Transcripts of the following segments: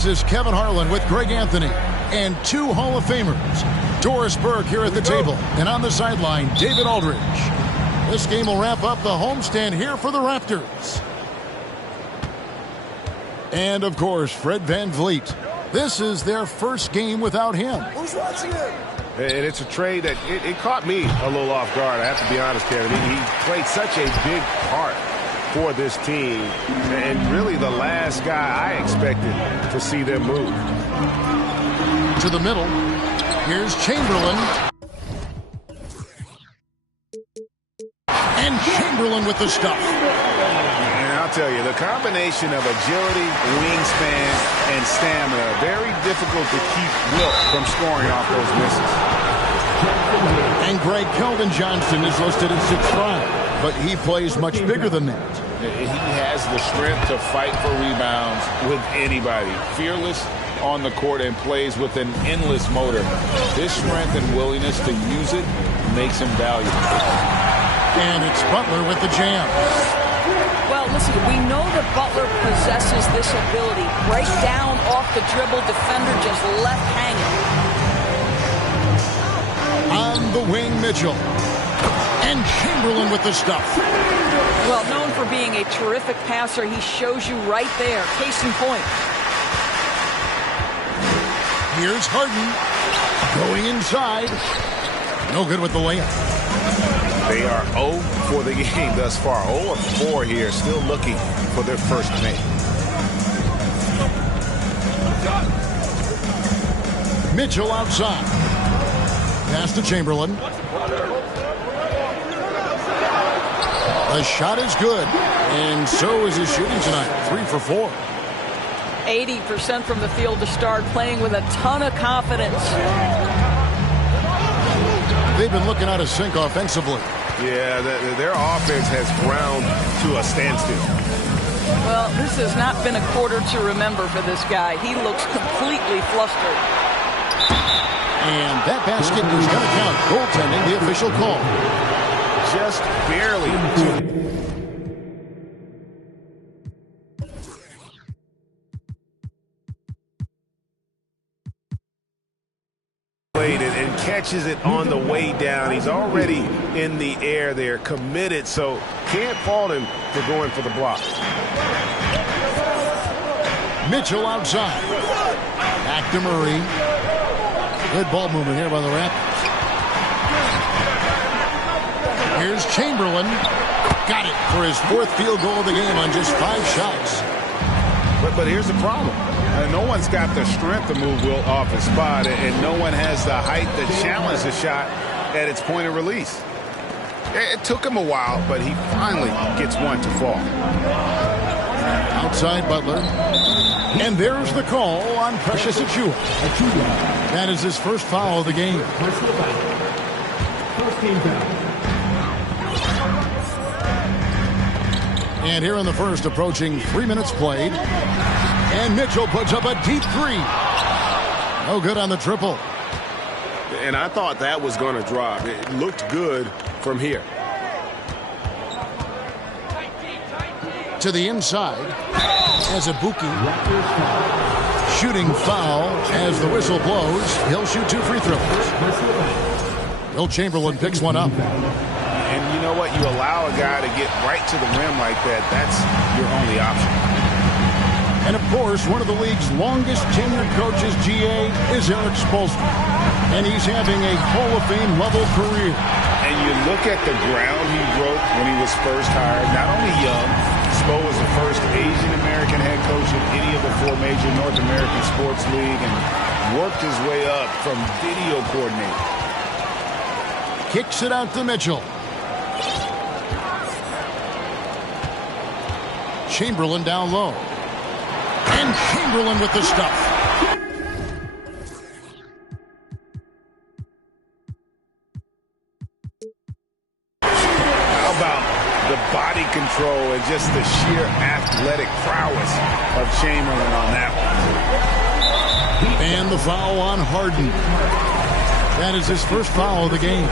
This is Kevin Harlan with Greg Anthony and two Hall of Famers. Doris Burke here at the table, and on the sideline, David Aldridge. This game will wrap up the homestand here for the Raptors. And, of course, Fred VanVleet. This is their first game without him. Who's watching him? And it's a trade that it caught me a little off guard. I have to be honest, Kevin. He played such a big part for this team, and really the last guy I expected to see them move. To the middle. Here's Chamberlain. And Chamberlain with the stuff. And I'll tell you, the combination of agility, wingspan, and stamina, very difficult to keep Wilt from scoring off those misses. And Greg, Keldon Johnson is listed at 6'5". But he plays much bigger than that. He has the strength to fight for rebounds with anybody. Fearless on the court and plays with an endless motor. His strength and willingness to use it makes him valuable. And it's Butler with the jam. Well, listen, we know that Butler possesses this ability. Break down off the dribble, defender just left hanging. On the wing, Mitchell. And Chamberlain with the stuff. Well, known for being a terrific passer, he shows you right there. Case in point. Here's Harden. Going inside. No good with the layup. They are 0 for the game thus far. 0 of 4 here, still looking for their first make. Mitchell outside. Pass to Chamberlain. The shot is good, and so is his shooting tonight. 3 for 4. 80% from the field to start, playing with a ton of confidence. They've been looking out of sync offensively. Yeah, their offense has ground to a standstill. Well, this has not been a quarter to remember for this guy. He looks completely flustered. And that basket is going to count. Goaltending, the official call. Just barely. Played it and catches it on the way down. He's already in the air there, committed, so can't fault him for going for the block. Mitchell outside. Back to Murray. Good ball movement here by the Raptors. Here's Chamberlain. Got it for his 4th field goal of the game on just 5 shots. But here's the problem. No one's got the strength to move Wilt off his spot, and no one has the height to challenge the shot at its point of release. It took him a while, but he finally gets one to fall. Outside Butler. And there's the call on Precious Achiuwa. That is his first foul of the game. First team foul. And here in the first, approaching 3 minutes played. And Mitchell puts up a deep 3. No good on the triple. And I thought that was going to drop. It looked good from here. To the inside. As Ibuki. Shooting foul as the whistle blows. He'll shoot 2 free throws. Will Chamberlain picks one up. And you know what? You allow a guy to get right to the rim like that. That's your only option. And, of course, one of the league's longest tenured coaches, GA, is Eric Spoelstra. And he's having a Hall of Fame level career. And you look at the ground he broke when he was first hired. Not only young, Spo was the first Asian-American head coach in any of the 4 major North American sports league and worked his way up from video coordinator. Kicks it out to Mitchell. Chamberlain down low. And Chamberlain with the stuff. How about the body control and just the sheer athletic prowess of Chamberlain on that one? And the foul on Harden. That is his first foul of the game.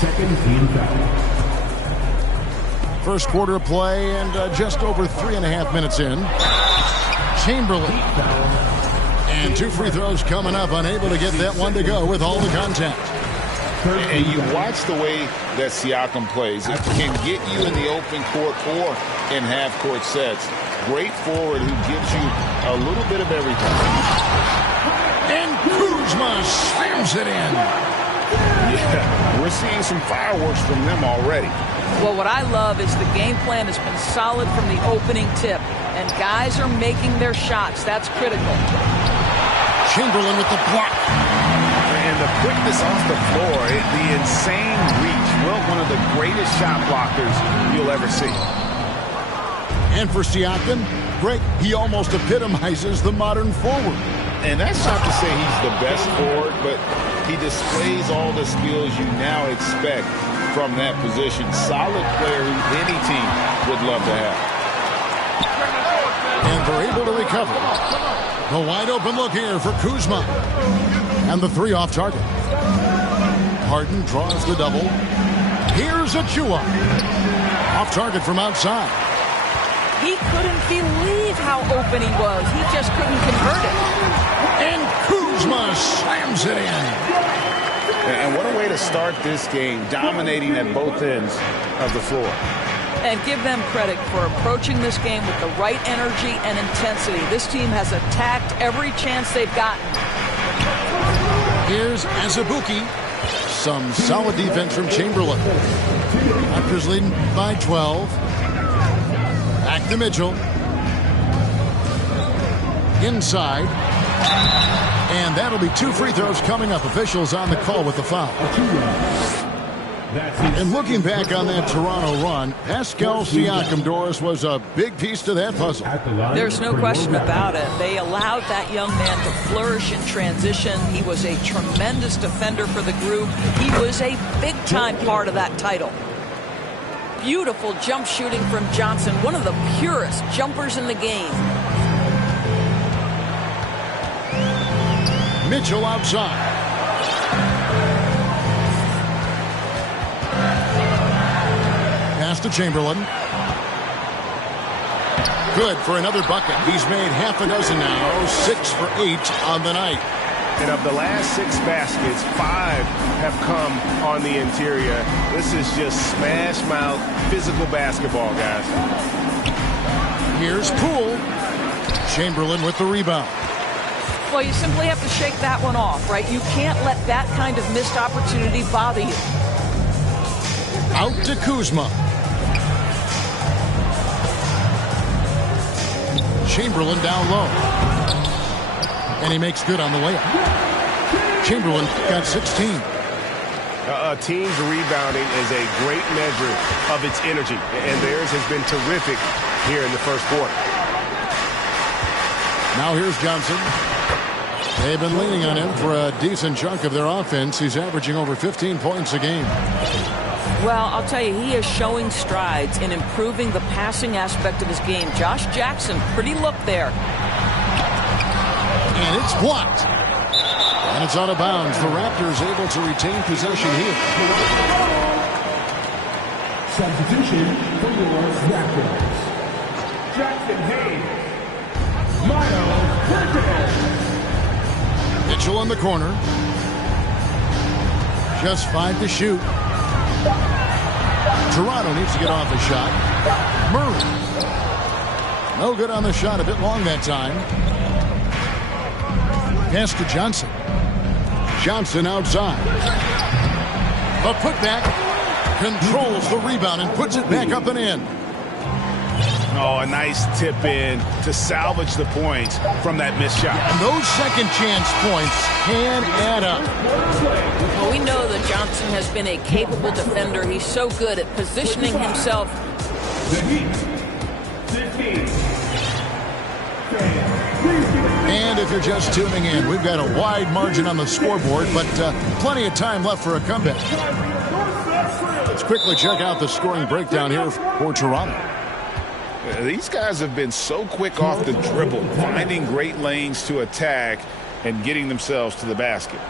Second team foul. First quarter of play and just over 3.5 minutes in. Chamberlain. And 2 free throws coming up, unable to get that one to go with all the contact. And you watch the way that Siakam plays. It can get you in the open court or in half-court sets. Great forward who gives you a little bit of everything. And Kuzma slams it in. Yeah, we're seeing some fireworks from them already. Well, what I love is the game plan has been solid from the opening tip. And guys are making their shots. That's critical. Chamberlain with the block. And the quickness off the floor, the insane reach. Well, one of the greatest shot blockers you'll ever see. And for Siakam, Greg, he almost epitomizes the modern forward. And that's not to say he's the best forward, but he displays all the skills you now expect from that position. Solid player who any team would love to have. And they're able to recover. The wide open look here for Kuzma. And the 3 off target. Harden draws the double. Here's Achua. Off target from outside. He couldn't believe how open he was. He just couldn't convert it. And Kuzma slams it in. And what a way to start this game, dominating at both ends of the floor. And give them credit for approaching this game with the right energy and intensity. This team has attacked every chance they've gotten. Here's Azubuike. Some solid defense from Chamberlain. Raptors leading by 12. Back to Mitchell. Inside. And that'll be 2 free throws coming up. Officials on the call with the foul. And looking back on that Toronto run, Pascal Siakam, Doris, was a big piece to that puzzle. There's no question about it. They allowed that young man to flourish in transition. He was a tremendous defender for the group. He was a big-time part of that title. Beautiful jump shooting from Johnson, one of the purest jumpers in the game. Mitchell outside. Pass to Chamberlain. Good for another bucket. He's made half a dozen now. 6 for 8 on the night. And of the last 6 baskets, 5 have come on the interior. This is just smash mouth physical basketball, guys. Here's Poole. Chamberlain with the rebound. Well, you simply have to shake that one off, right? You can't let that kind of missed opportunity bother you. Out to Kuzma. Chamberlain down low. And he makes good on the layup. Chamberlain got 16. A team's rebounding is a great measure of its energy, and theirs has been terrific here in the first quarter. Now here's Johnson. They've been leaning on him for a decent chunk of their offense. He's averaging over 15 points a game. Well, I'll tell you, he is showing strides in improving the passing aspect of his game. Josh Jackson, pretty look there. And it's blocked. And it's out of bounds. The Raptors able to retain possession here. Substitution for your Raptors. Jackson Hayes. Miles Bridges. Mitchell in the corner. Just 5 to shoot. Toronto needs to get off a shot. Murray. No good on the shot. A bit long that time. Pass to Johnson. Johnson outside. A putback. Controls the rebound and puts it back up and in. Oh, a nice tip in to salvage the points from that missed shot. And those second chance points can add up. Well, we know that Johnson has been a capable defender. He's so good at positioning himself. And if you're just tuning in, we've got a wide margin on the scoreboard, but plenty of time left for a comeback. Let's quickly check out the scoring breakdown here for Toronto. These guys have been so quick off the dribble, finding great lanes to attack and getting themselves to the basket.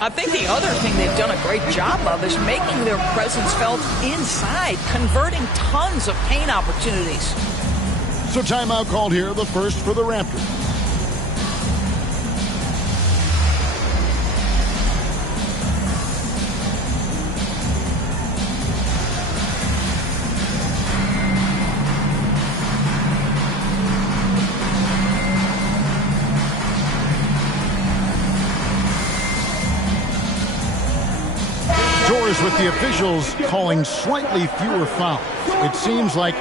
I think the other thing they've done a great job of is making their presence felt inside, converting tons of paint opportunities. So timeout called here, the first for the Raptors. With the officials calling slightly fewer fouls. It seems like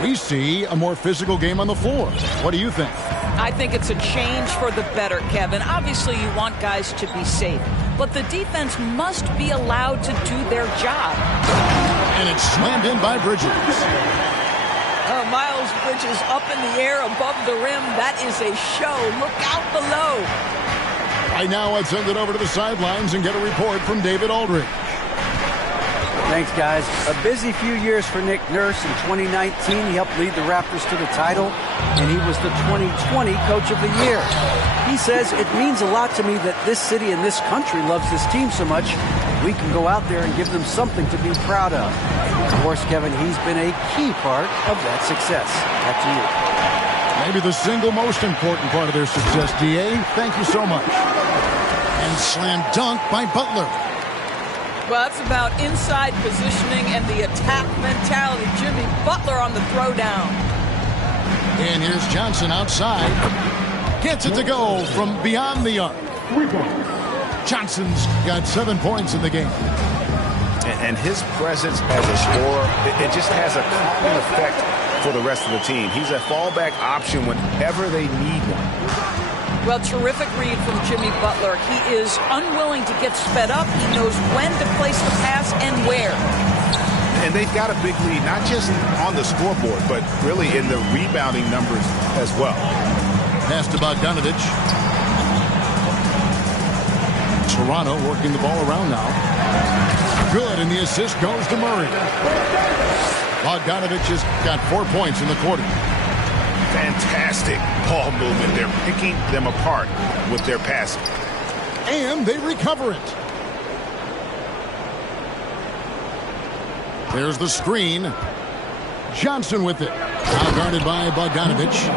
we see a more physical game on the floor. What do you think? I think it's a change for the better, Kevin. Obviously, you want guys to be safe, but the defense must be allowed to do their job. And it's slammed in by Bridges. Miles Bridges up in the air above the rim. That is a show. Look out below. Right now, let's send it over to the sidelines and get a report from David Aldridge. Thanks, guys. A busy few years for Nick Nurse. In 2019, he helped lead the Raptors to the title, and he was the 2020 Coach of the Year. He says, it means a lot to me that this city and this country loves this team so much. We can go out there and give them something to be proud of. Of course, Kevin, he's been a key part of that success. Back to you. Maybe the single most important part of their success, D.A. Thank you so much. And slam dunk by Butler. Well, that's about inside positioning and the attack mentality. Jimmy Butler on the throwdown. And here's Johnson outside. Gets it to go from beyond the arc. Johnson's got 7 points in the game. And his presence as a scorer, it just has a calming effect for the rest of the team. He's a fallback option whenever they need one. Well, terrific read from Jimmy Butler. He is unwilling to get sped up. He knows when to place the pass and where. And they've got a big lead, not just on the scoreboard, but really in the rebounding numbers as well. Pass to Bogdanovich. Toronto working the ball around now. Good, and the assist goes to Murray. Bogdanovich has got 4 points in the quarter. Fantastic ball movement. They're picking them apart with their passing. And they recover it. There's the screen. Johnson with it. Now guarded by Bogdanovich.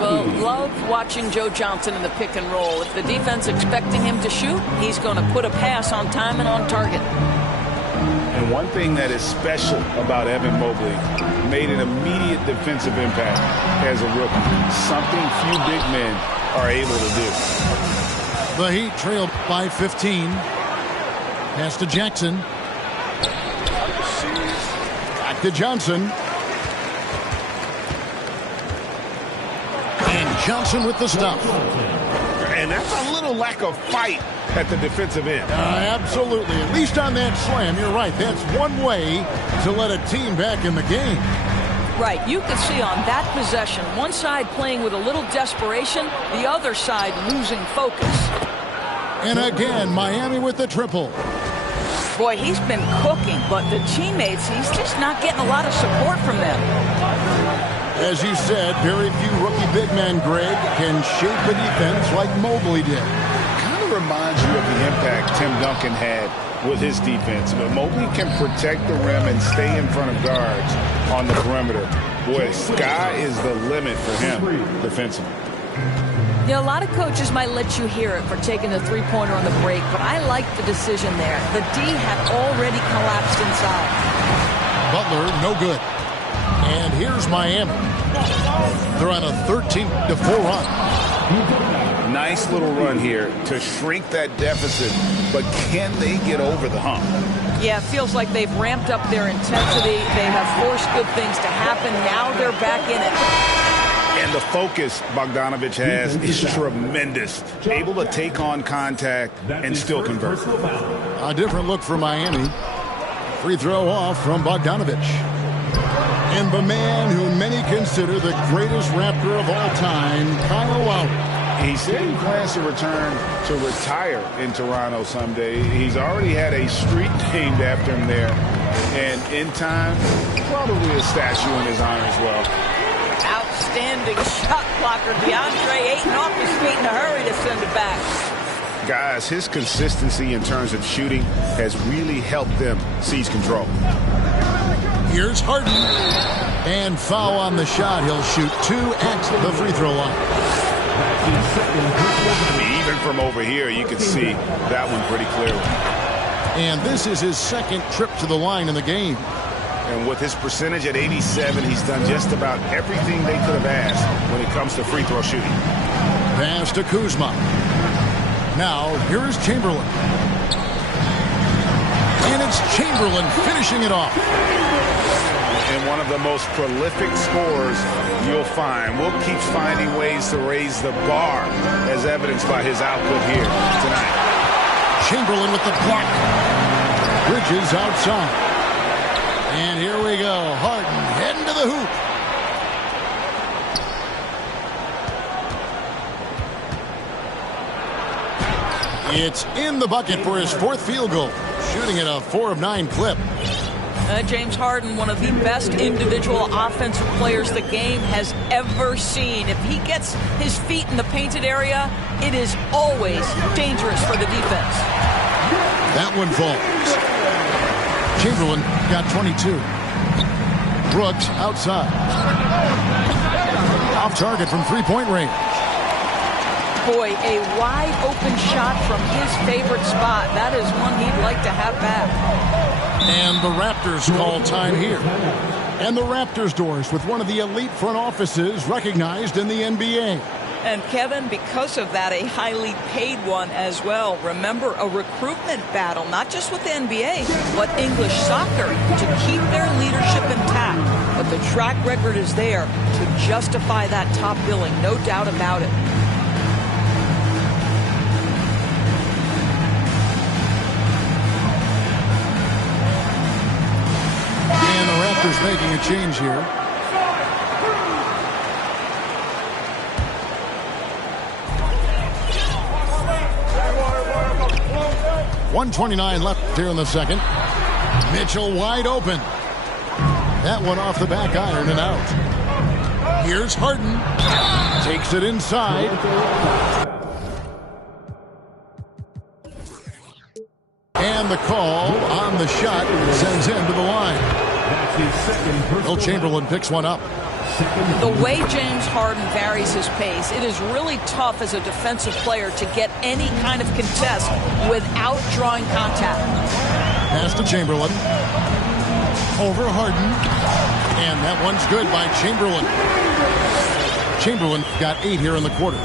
Well, love watching Joe Johnson in the pick and roll. If the defense expecting him to shoot, he's going to put a pass on time and on target. And one thing that is special about Evan Mobley, made an immediate defensive impact as a rookie. Something few big men are able to do. The Heat trailed by 15. Pass to Jackson. Back to Johnson. And Johnson with the stop. And that's a little lack of fight at the defensive end. Absolutely. At least on that slam, you're right. That's one way to let a team back in the game. Right. You can see on that possession, one side playing with a little desperation, the other side losing focus. And again, Miami with the triple. Boy, he's been cooking, but the teammates, he's just not getting a lot of support from them. As you said, very few rookie big men, Greg, can shape a defense like Mobley did. Kind of reminds you of the impact Tim Duncan had with his defense. But Mobley can protect the rim and stay in front of guards on the perimeter. Boy, sky is the limit for him defensively. Yeah, a lot of coaches might let you hear it for taking the three-pointer on the break, but I like the decision there. The D had already collapsed inside. Butler, no good. And here's Miami. They're on a 13-4 run. Nice little run here to shrink that deficit, but can they get over the hump? Yeah, it feels like they've ramped up their intensity. They have forced good things to happen. Now they're back in it. And the focus Bogdanovich has is tremendous. Able to take on contact and still convert. A different look for Miami. Free throw off from Bogdanovich. And the man who many consider the greatest Raptor of all time, Kyle Lowry. He said he plans to return to retire in Toronto someday. He's already had a street named after him there. And in time, probably a statue in his honor as well. Outstanding shot blocker. DeAndre Ayton off his feet in a hurry to send it back. Guys, his consistency in terms of shooting has really helped them seize control. Here's Harden. And foul on the shot. He'll shoot 2 at the free throw line. I mean, even from over here, you can see that one pretty clearly. And this is his second trip to the line in the game. And with his percentage at 87, he's done just about everything they could have asked when it comes to free throw shooting. Pass to Kuzma. Now, here's Chamberlain. And it's Chamberlain finishing it off. And one of the most prolific scorers you'll find. Will keeps finding ways to raise the bar, as evidenced by his output here tonight. Chamberlain with the block. Bridges outside. And here we go. Harden heading to the hoop. It's in the bucket for his 4th field goal. Shooting at a 4 of 9 clip. James Harden, one of the best individual offensive players the game has ever seen. If he gets his feet in the painted area, it is always dangerous for the defense. That one falls. Chamberlain got 22. Brooks outside. Off target from three-point range. Boy, a wide open shot from his favorite spot. That is one he'd like to have back. And the Raptors call time here. And the Raptors doors with one of the elite front offices recognized in the NBA. And Kevin, because of that, a highly paid one as well. Remember, a recruitment battle, not just with the NBA, but English soccer, to keep their leadership intact. But the track record is there to justify that top billing, no doubt about it. And the Raptors making a change here. .129 left here in the second. Mitchell wide open. That one off the back iron and out. Here's Harden. Takes it inside. And the call on the shot sends him to the line. Will Chamberlain picks one up. The way James Harden varies his pace, it is really tough as a defensive player to get any kind of contest without drawing contact. Pass to Chamberlain. Over Harden. And that one's good by Chamberlain. Chamberlain got 8 here in the quarter.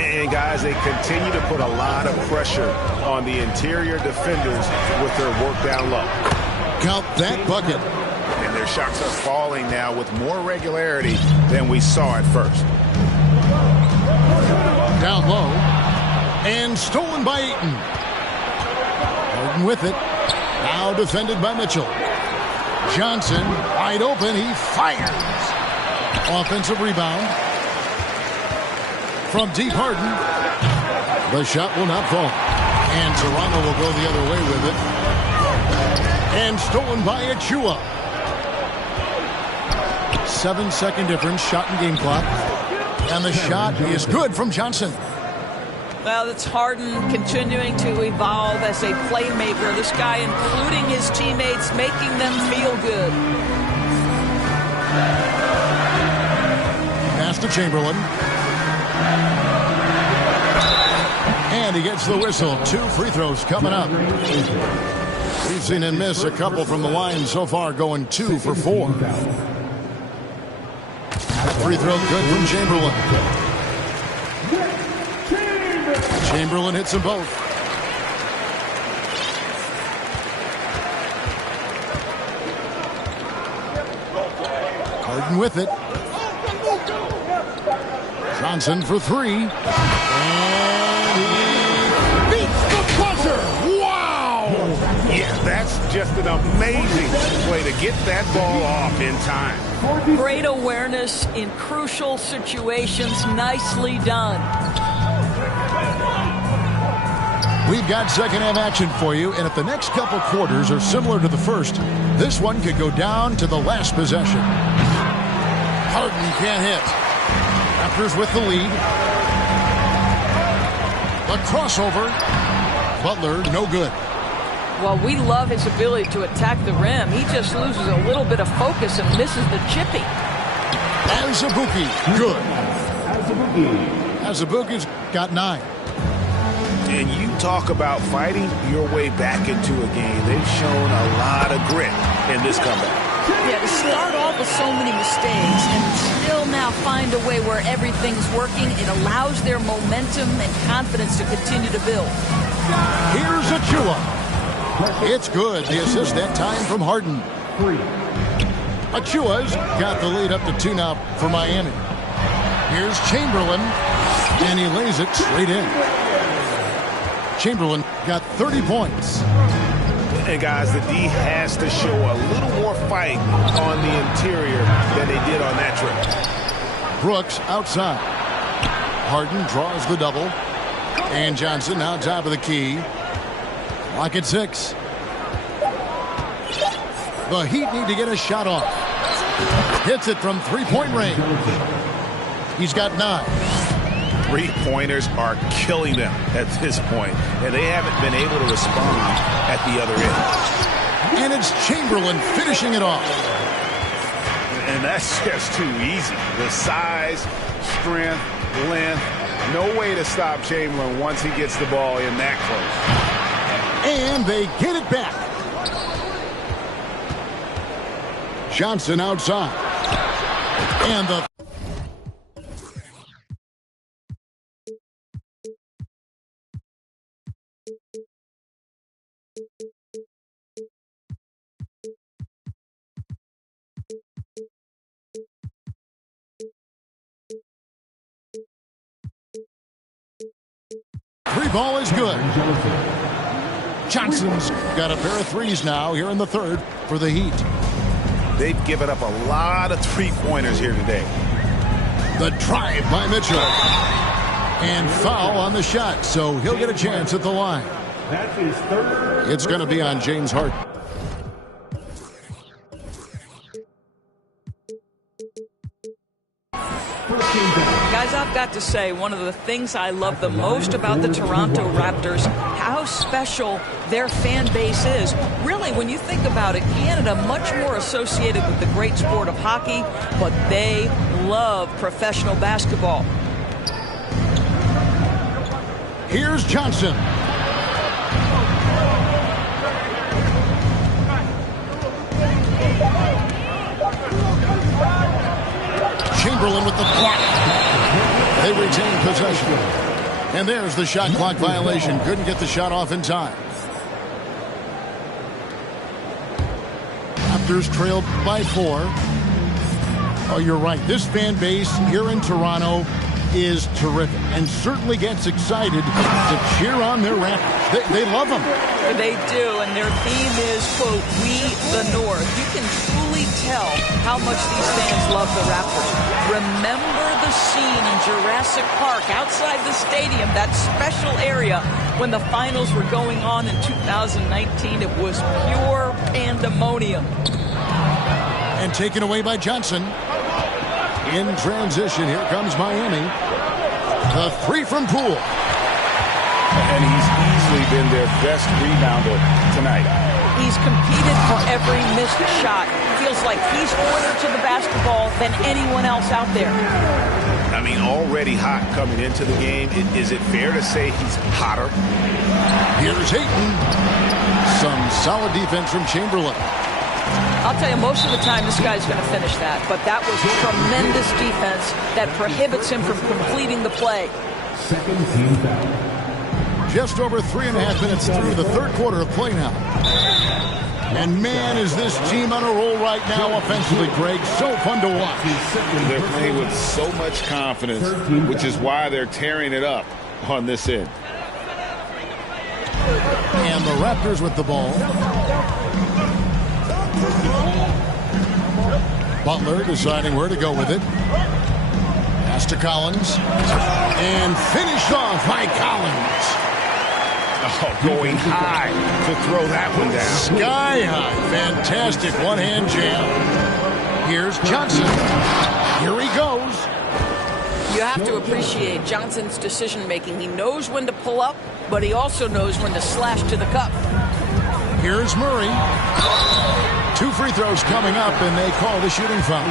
And guys, they continue to put a lot of pressure on the interior defenders with their work down low. Count that bucket. And their shots are falling now with more regularity than we saw at first. Down low. And stolen by Ayton. Harden with it. Now defended by Mitchell. Johnson wide open. He fires. Offensive rebound. From deep, Harden. The shot will not fall. And Toronto will go the other way with it. And stolen by Achua. 7-second difference, shot and game clock. And the shot is good from Johnson. Well, it's Harden continuing to evolve as a playmaker. This guy, including his teammates, making them feel good. Pass to Chamberlain. And he gets the whistle. 2 free throws coming up. We've seen him miss a couple from the line so far, going 2 for 4. Free throw good from Chamberlain. Chamberlain hits them both. Harden with it. Johnson for 3. And he beats the buzzer. Wow! Yeah, that's just an amazing play to get that ball off in time. Great awareness in crucial situations. Nicely done. We've got second half action for you, and if the next couple quarters are similar to the first, this one could go down to the last possession. Harden can't hit. Raptors with the lead. The crossover. Butler, no good. Well, we love his ability to attack the rim. He just loses a little bit of focus and misses the chippy. Azubuike, good. Azubuike's got 9. And you talk about fighting your way back into a game. They've shown a lot of grit in this comeback. Yeah, to start off with so many mistakes and still now find a way where everything's working, it allows their momentum and confidence to continue to build. Here's Achua. It's good. The assist that time from Harden. 3. Achua's got the lead up to 2 now for Miami. Here's Chamberlain, and he lays it straight in. Chamberlain got 30 points. And guys, the D has to show a little more fight on the interior than they did on that trip. Brooks outside. Harden draws the double. And Johnson now top of the key. Lock at 6. The Heat need to get a shot off. Hits it from 3-point range. He's got 9. 3-pointers are killing them at this point, and they haven't been able to respond at the other end. And it's Chamberlain finishing it off. And that's just too easy. The size, strength, length, no way to stop Chamberlain once he gets the ball in that close. And they get it back. Johnson outside. And the three ball is good. Johnson's got a pair of threes now here in the third for the Heat. They've given up a lot of 3-pointers here today. The drive by Mitchell. And foul on the shot, so he'll get a chance at the line. That's his third. It's going to be on James Harden. Guys, I've got to say, one of the things I love the most about the Toronto Raptors, how special their fan base is. Really, when you think about it, Canada much more associated with the great sport of hockey, but they love professional basketball. Here's Johnson. Chamberlain with the block. They retain possession. And there's the shot clock violation. Couldn't get the shot off in time. Raptors trailed by 4. Oh, you're right. This fan base here in Toronto is terrific and certainly gets excited to cheer on their Raptors. They love them. They do, and their theme is, quote, "We the North." You can truly tell how much these fans love the Raptors. Remember the scene in Jurassic Park outside the stadium, that special area when the finals were going on in 2019. It was pure pandemonium. And taken away by Johnson. In transition, here comes Miami. The 3 from Poole. And he's easily been their best rebounder tonight. He's competed for every missed shot. Feels like he's closer to the basketball than anyone else out there. I mean, already hot coming into the game. Is it fair to say he's hotter? Here's Ayton. Some solid defense from Chamberlain. I'll tell you, most of the time this guy's going to finish that, but that was tremendous defense that prohibits him from completing the play. Second team foul. Just over 3.5 minutes through the third quarter of play now. And man, is this team on a roll right now offensively, Greg. So fun to watch. They're playing with so much confidence, which is why they're tearing it up on this end. And the Raptors with the ball. Butler deciding where to go with it. Pass to Collins. And finished off by Collins. Oh, going high to throw that one down. Sky high. Fantastic one-hand jam. Here's Johnson. Here he goes. You have to appreciate Johnson's decision-making. He knows when to pull up, but he also knows when to slash to the cup. Here's Murray. 2 free throws coming up, and they call the shooting foul.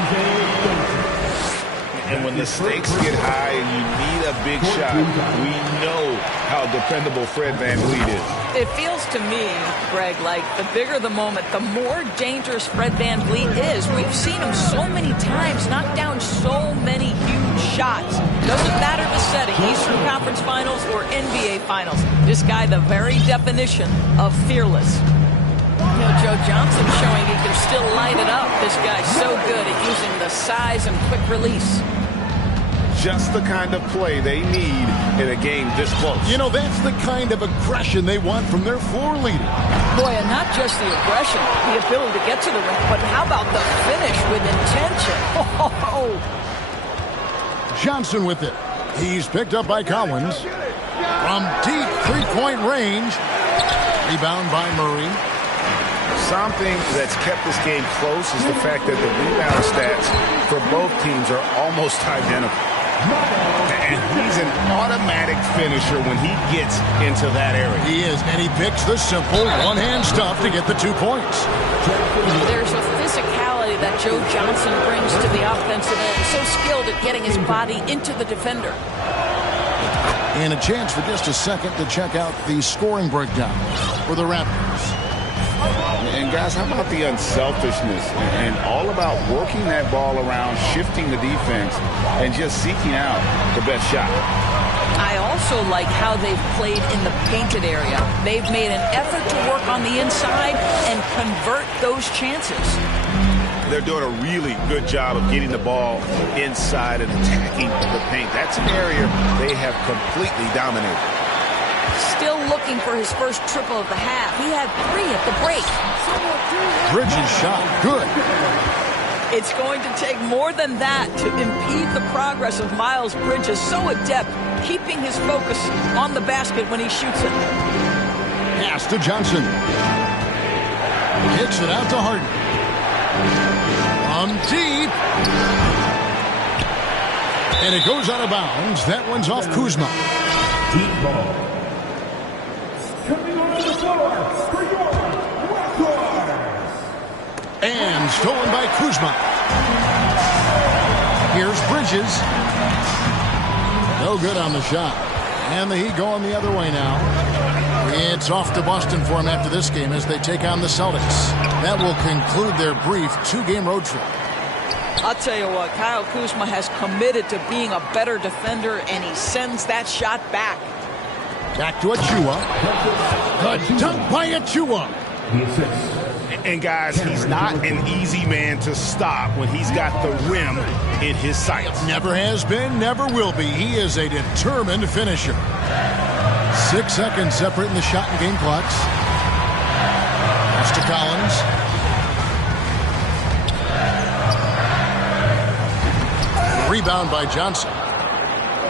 And when the stakes get high and you need a big shot, we know how dependable Fred VanVleet is. It feels to me, Greg, like the bigger the moment, the more dangerous Fred VanVleet is. We've seen him so many times knock down so many huge shots. Doesn't matter the setting, Eastern Conference Finals or NBA Finals. This guy, the very definition of fearless. You know, Joe Johnson showing he can still light it up. This guy's so good at using the size and quick release. Just the kind of play they need in a game this close. You know, that's the kind of aggression they want from their floor leader. Boy, and not just the aggression, the ability to get to the rim, but how about the finish with intention? Oh. Johnson with it. He's picked up by Collins. From deep three-point range. Rebound by Murray. Something that's kept this game close is the fact that the rebound stats for both teams are almost identical. And he's an automatic finisher when he gets into that area. He is, and he picks the simple one-hand stuff to get the 2 points. There's a physicality that Joe Johnson brings to the offensive end. So skilled at getting his body into the defender. And a chance for just a second to check out the scoring breakdown for the Raptors. And guys, how about the unselfishness and all about working that ball around, shifting the defense, and just seeking out the best shot. I also like how they've played in the painted area. They've made an effort to work on the inside and convert those chances. They're doing a really good job of getting the ball inside and attacking the paint. That's an area they have completely dominated. Still looking for his first triple of the half. He had 3 at the break. Bridges shot good. It's going to take more than that to impede the progress of Miles Bridges. So adept, keeping his focus on the basket when he shoots it. Pass to Johnson. Kicks it out to Harden. From deep. And it goes out of bounds. That one's off Kuzma. Deep ball. Coming on the floor for your Raptors. And stolen by Kuzma. Here's Bridges. No good on the shot. And the Heat going the other way now. It's off to Boston for him after this game as they take on the Celtics. That will conclude their brief 2-game road trip. I'll tell you what, Kyle Kuzma has committed to being a better defender, and he sends that shot back. Back to Achua. The dunk by Achua. And guys, he's not an easy man to stop when he's got the rim in his sights. Never has been, never will be. He is a determined finisher. 6 seconds separating the shot and game clocks. Pass to Collins. Rebound by Johnson.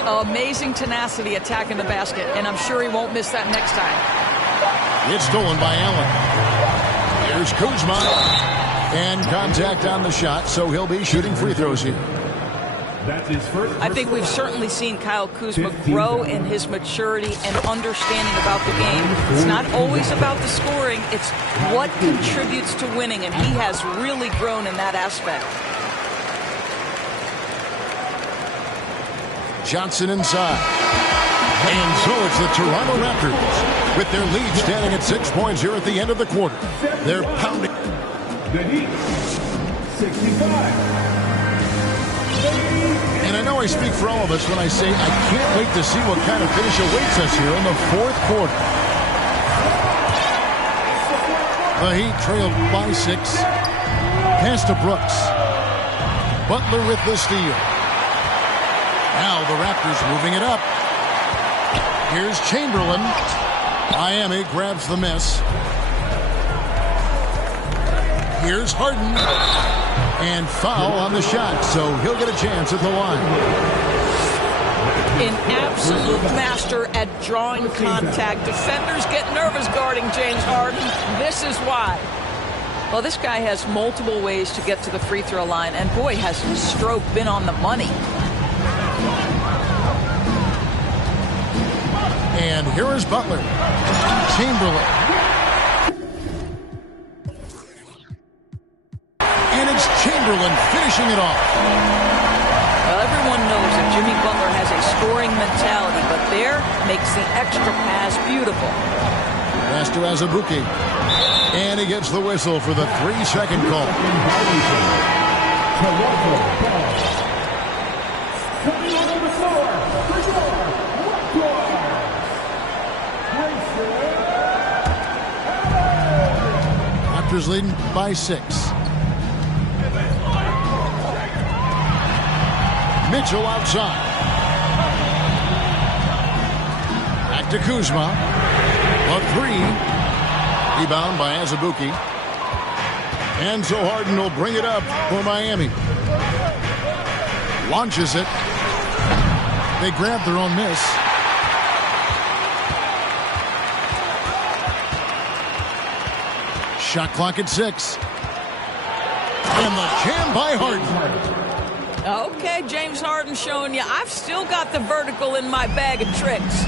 Amazing tenacity attacking the basket, and I'm sure he won't miss that next time. It's stolen by Allen. Here's Kuzma. And contact on the shot, so he'll be shooting free throws here. That's his first. I think we've certainly seen Kyle Kuzma grow in his maturity and understanding about the game. It's not always about the scoring, it's what contributes to winning, and he has really grown in that aspect. Johnson inside. And so it's the Toronto Raptors with their lead standing at 6 points here at the end of the quarter. They're pounding. The Heat, 65. And I know I speak for all of us when I say I can't wait to see what kind of finish awaits us here in the fourth quarter. The Heat trailed by 6. Pass to Brooks. Butler with the steal. Now the Raptors moving it up. Here's Chamberlain. Miami grabs the miss. Here's Harden. And foul on the shot, so he'll get a chance at the line. An absolute master at drawing contact. Defenders get nervous guarding James Harden. This is why. Well, this guy has multiple ways to get to the free throw line, and boy, has his stroke been on the money. And here is Butler. Chamberlain. finishing it off. Well, everyone knows that Jimmy Butler has a scoring mentality, but there makes the extra pass beautiful. Pass to Azubuike. And he gets the whistle for the 3-second call. Coming onto the floor for your Raptors leading by 6. Mitchell outside. Back to Kuzma. A 3. Rebound by Azubuike. And so Harden will bring it up for Miami. Launches it. They grab their own miss. Shot clock at 6. And the jam by Harden. Okay, James Harden showing you I've still got the vertical in my bag of tricks.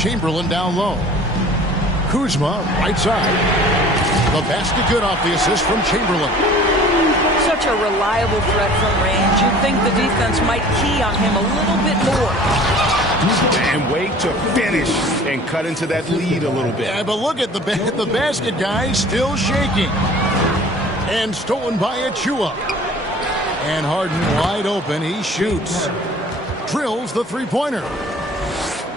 Chamberlain down low. Kuzma, right side. The basket good off the assist from Chamberlain. Such a reliable threat from range. You'd think the defense might key on him a little bit more. And wait to finish and cut into that lead a little bit. Yeah, but look at the basket, guys, still shaking. And stolen by Achua. And Harden wide open. He shoots. Drills the three-pointer.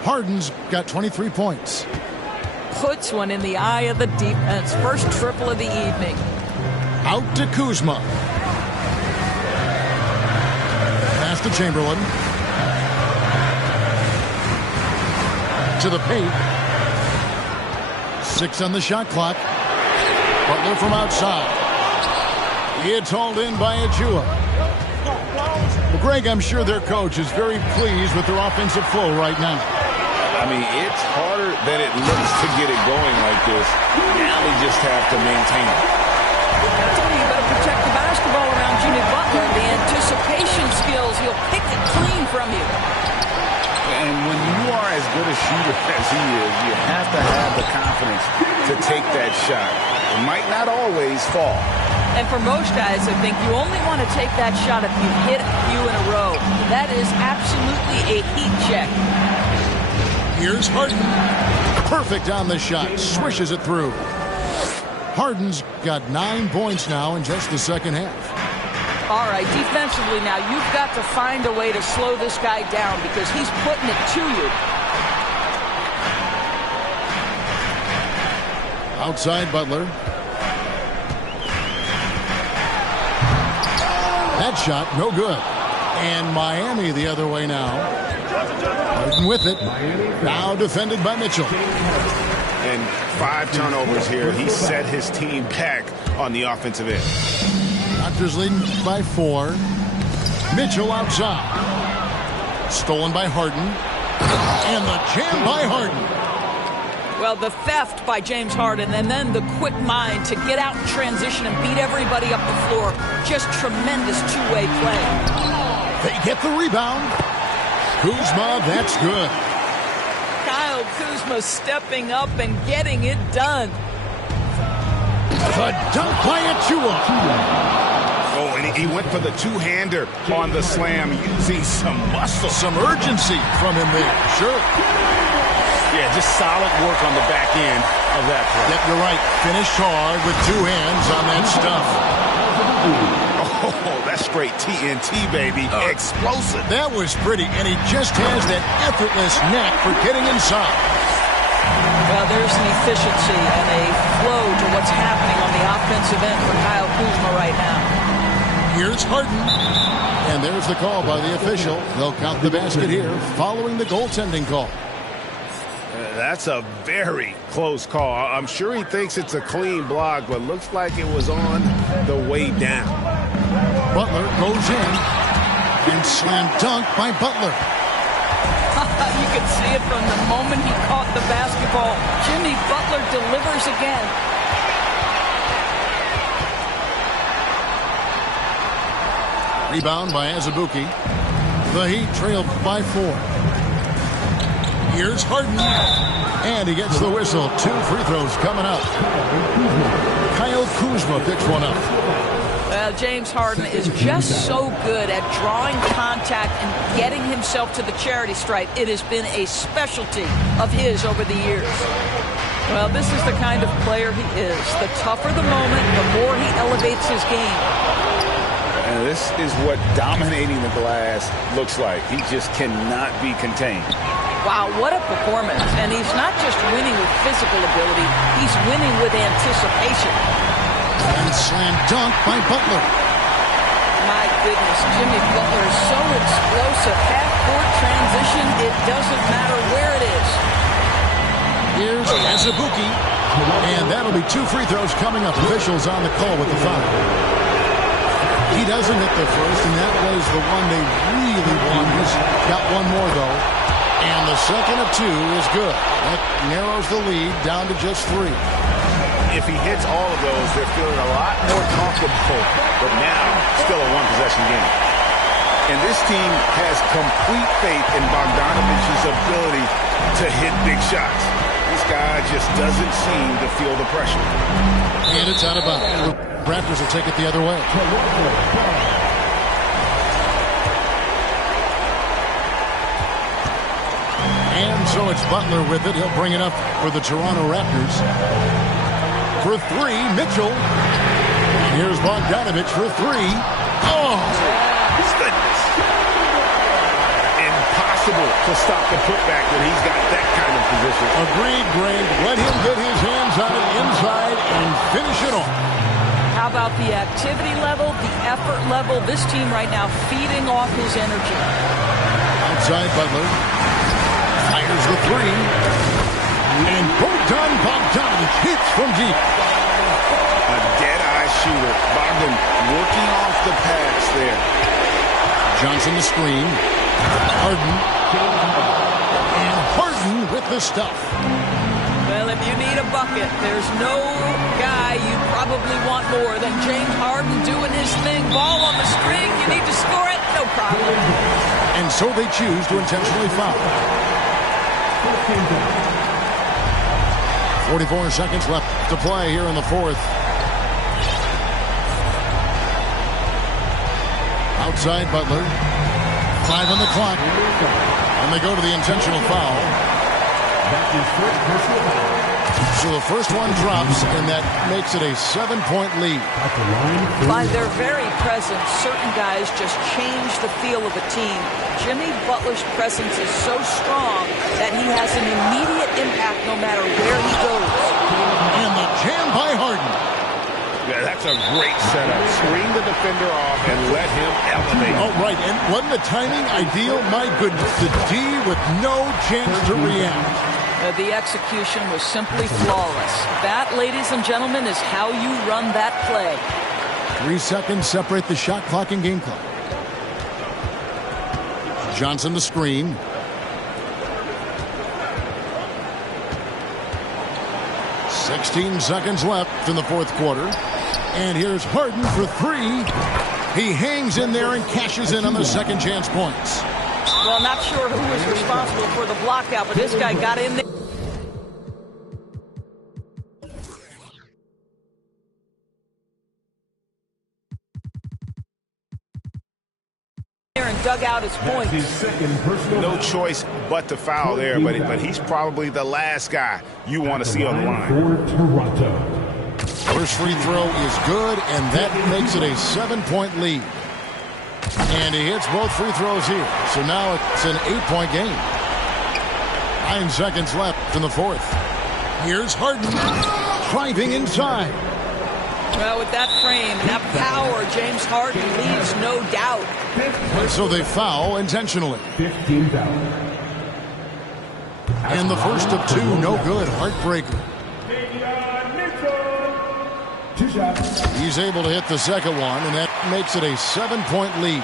Harden's got 23 points. Puts one in the eye of the defense. First triple of the evening. Out to Kuzma. Pass to Chamberlain. To the paint. 6 on the shot clock. Butler from outside. It's hauled in by Achua. Well, Greg, I'm sure their coach is very pleased with their offensive flow right now. I mean, it's harder than it looks to get it going like this. Now they just have to maintain it. I tell you, you better protect the basketball around Jimmy Butler. The anticipation skills, he'll pick it clean from you. And when you are as good a shooter as he is, you have to have the confidence to take that shot. It might not always fall. And for most guys, I think you only want to take that shot if you hit a few in a row. That is absolutely a heat check. Here's Harden. Perfect on the shot. Swishes it through. Harden's got 9 points now in just the second half. All right, defensively now, you've got to find a way to slow this guy down because he's putting it to you. Outside Butler. That shot, no good. And Miami the other way now. Harden with it. Now defended by Mitchell. And 5 turnovers here. He set his team back on the offensive end. Raptors leading by 4. Mitchell outside. Stolen by Harden. And the jam by Harden. Well, the theft by James Harden and then the quick mind to get out in transition and beat everybody up the floor. Just tremendous two-way play. They get the rebound. Kuzma, that's good. Kyle Kuzma stepping up and getting it done. The dunk by Achua. Oh, and he went for the two-hander on the slam, using some muscle. Some urgency from him there. Sure. Yeah, just solid work on the back end of that play. Yep, you're right. Finished hard with 2 hands on that stuff. Oh, that's straight TNT, baby. Explosive. That was pretty, and he just has that effortless knack for getting inside. Well, there's an efficiency and a flow to what's happening on the offensive end for Kyle Kuzma right now. Here's Harden. And there's the call by the official. They'll count the basket here following the goaltending call. That's a very close call. I'm sure he thinks it's a clean block, but looks like it was on the way down. Butler goes in. And slam dunk by Butler. You can see it from the moment he caught the basketball. Jimmy Butler delivers again. Rebound by Azubuike. The Heat trailed by 4. Here's Harden. And he gets the whistle. 2 free throws coming up. Kyle Kuzma picks one up. Well, James Harden is just so good at drawing contact and getting himself to the charity stripe. It has been a specialty of his over the years. Well, this is the kind of player he is. The tougher the moment, the more he elevates his game. And this is what dominating the glass looks like. He just cannot be contained. Wow, what a performance. And he's not just winning with physical ability, he's winning with anticipation. And slam dunk by Butler. My goodness, Jimmy Butler is so explosive. Half-court transition, it doesn't matter where it is. Here's Azubuike. And that'll be 2 free throws coming up. Officials on the call with the foul. He doesn't hit the first, and that was the one they really won. He's got one more, though. And the second of 2 is good. That narrows the lead down to just 3. If he hits all of those, they're feeling a lot more comfortable. But now, still a one-possession game. And this team has complete faith in Bogdanovic's ability to hit big shots. This guy just doesn't seem to feel the pressure. And it's out of bounds. Raptors will take it the other way. And so it's Butler with it. He'll bring it up for the Toronto Raptors. For 3, Mitchell. And here's Bogdanovic for 3. Oh! Goodness. Impossible to stop the putback when he's got that kind of position. Agreed, Greg. Let him get his hands on it inside and finish it off. How about the activity level, the effort level? This team right now feeding off his energy. Outside Butler. Fires the 3. And Bogdanovic hits from deep. A dead-eye shooter. Bogdan working off the pass there. Johnson the screen. Harden. And Harden with the stuff. Well, if you need a bucket, there's no guy you probably want more than James Harden doing his thing. Ball on the string, you need to score it, no problem. And so they choose to intentionally foul. 44 seconds left to play here in the 4th. Outside Butler. 5 on the clock. And they go to the intentional foul. So the first one drops, and that makes it a 7-point lead. By their very presence, certain guys just change the feel of a team. Jimmy Butler's presence is so strong that he has an immediate impact no matter where he goes. And the jam by Harden. Yeah, that's a great setup. Screen the defender off and let him elevate. Oh, right. And wasn't the timing ideal? My goodness. The D with no chance to react. The execution was simply flawless. That, ladies and gentlemen, is how you run that play. 3 seconds separate the shot clock and game clock. Johnson the screen. "16 seconds left in the 4th quarter. And here's Harden for 3. He hangs in there and cashes in on the second chance points. Well, not sure who was responsible for the block out, but this guy got in there and dug out his points. No choice but to foul there, but he's probably the last guy you want to see on the line. First free throw is good, and that makes it a 7-point lead. And he hits both free throws here. So now it's an 8-point game. 9 seconds left in the 4th. Here's Harden driving inside. Well, with that frame, that power, James Harden leaves no doubt. So they foul intentionally. 15 foul. And the first of 2, no good. Heartbreaker. 2 shots. He's able to hit the second one, and that makes it a 7-point lead.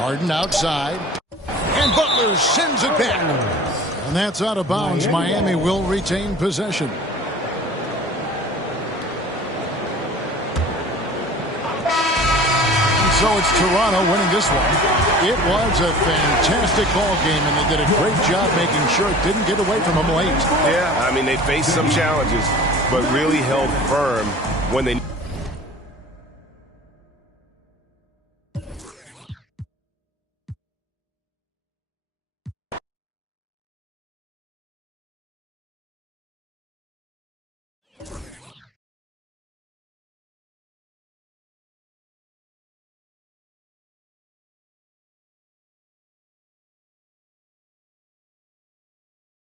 Harden outside. And Butler sends it back. And that's out of bounds. Miami will retain possession. So it's Toronto winning this one. It was a fantastic ball game, and they did a great job making sure it didn't get away from them late. Yeah, I mean, they faced some challenges, but really held firm when they...